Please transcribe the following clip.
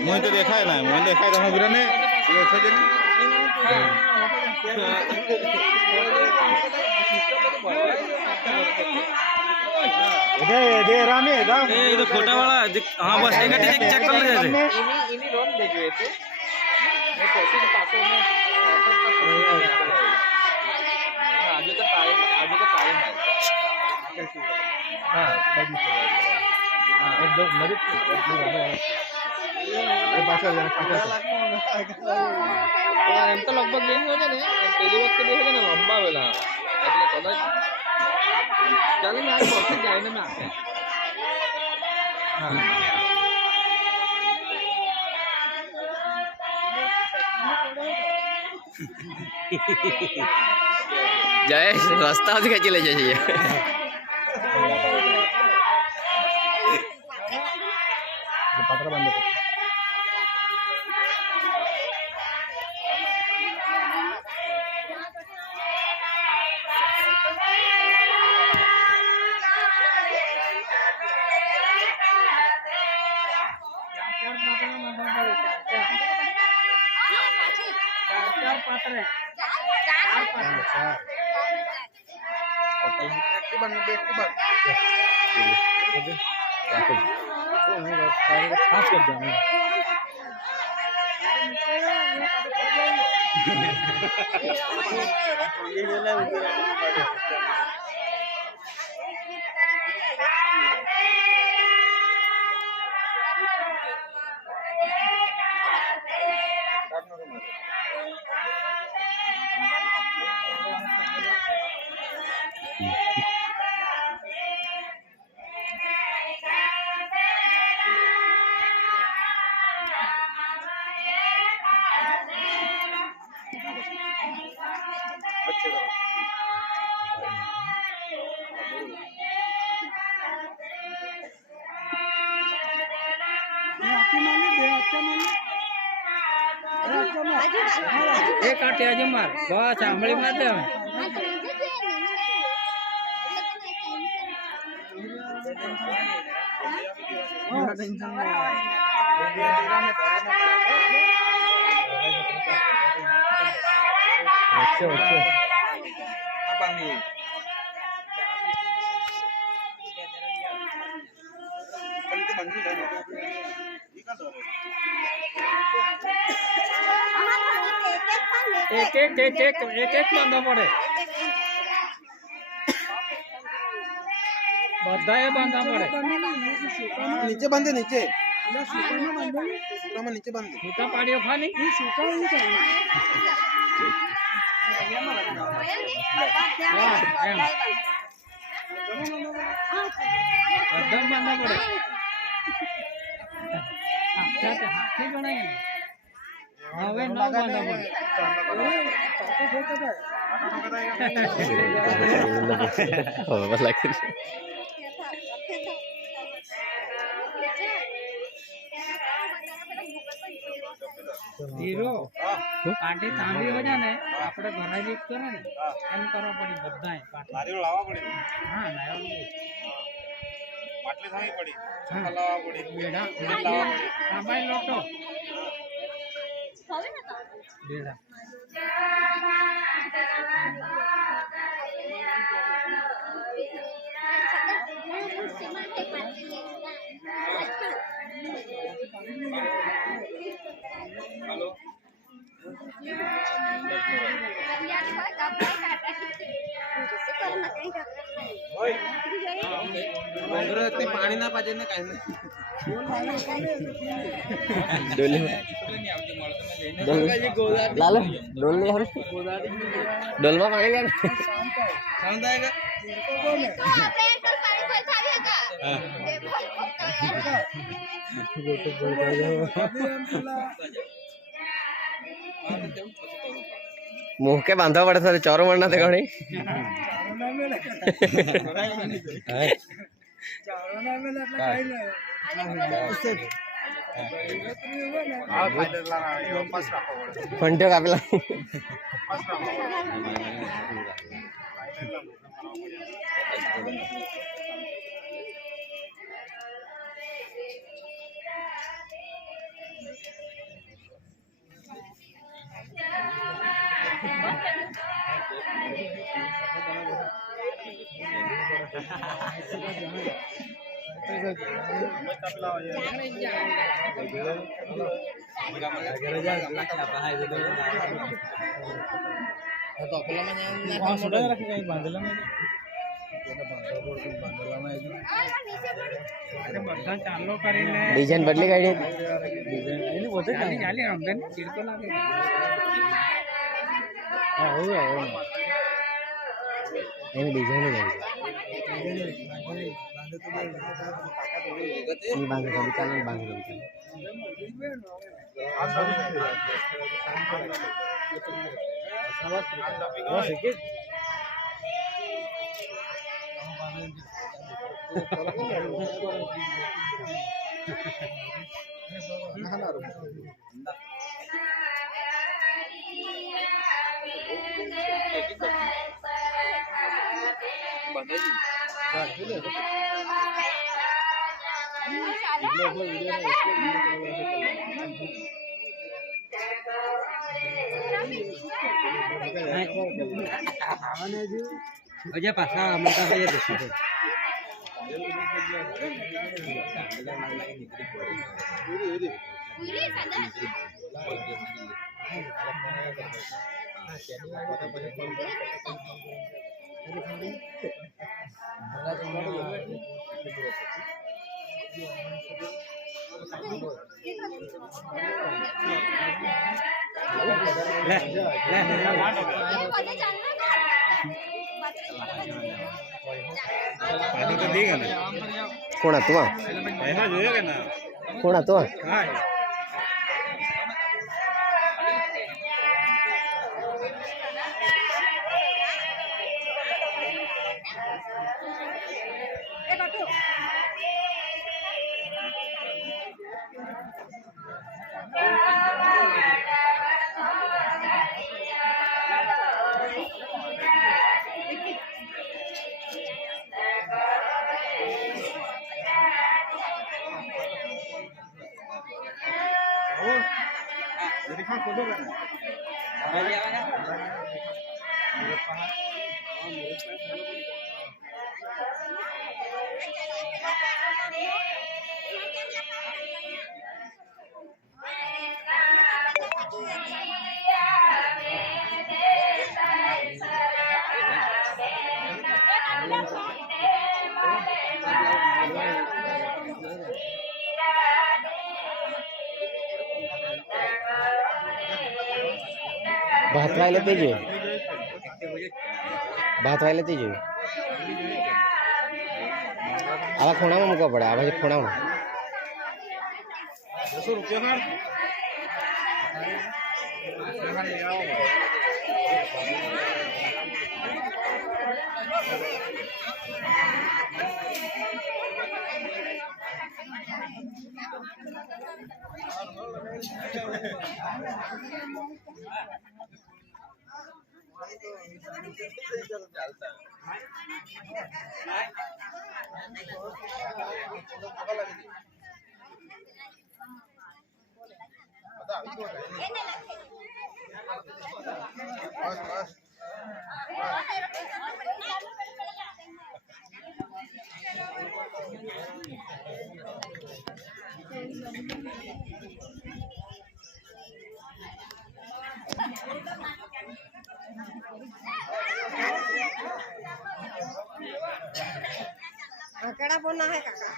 मुझे तो देखा है ना, मुझे देखा है तो ने ये छो जन दे रामे दा ए इधर फोटा वाला हां बस एक चेक कर ले इनी रोन देखे थे मैं कैसे पासों में आज तो टाइम है हां बड़ी हां एकदम मदद ये पाछा एम तो लगभग नहीं हो जाने पहली वक्त देखे थे ना लंबा वेला એટલે કદાચ ચાલે ને આ વખત જાય ને આપણે હા जय रास्ता से कैसे ले जाइए पत्र बंद एक काटे आज मार बस आंबळी मार दे एक बांधा पड़े बधाए बांधा पड़े नीचे बांधे नीचे सूखा में नीचे बांधे सूखा पाड़ी खानी सूखा ही एकदम बांधा पड़े हाथी बनाएंगे હવે ન બાંધા પડે બસ લાગી હીરો પાટી તાંબી હોય ને આપણે ભરાવી કરે ને એમ કરવા પડી બધાય નારિયેળ લાવવા પડે હા નારિયેળ માટલી થાવી પડી ચોખા લાવવા પડી બેડા લાવવા પડી તાંબાઈ લોટો બેડા हेलो पानी ना पाजे ने काई लालो डोल ले हर डोल में पानी का साउंड आएगा मुंह के बांधा पड़े थे चौर मरना थे कहीं फंटे कापिला બધા ચાલો કરીને ડિઝાઇન બદલી કાઢી ચાલી ચાલી રમશે ને ચીડકો લાગે એની ડિઝાઇન બાંધે કવિતા નહીં બાંધે કવિતા અજય પાછા અમતા થઈ જશે કોણ હતું કોણ હતું ભાત વાય લેતી જોઈએ ભાત વાય લેતી જોઈએ આવા ખૂણામાં મૂકવા પડે આ બાજુ ખૂણામાં केड़ा बोलना है काका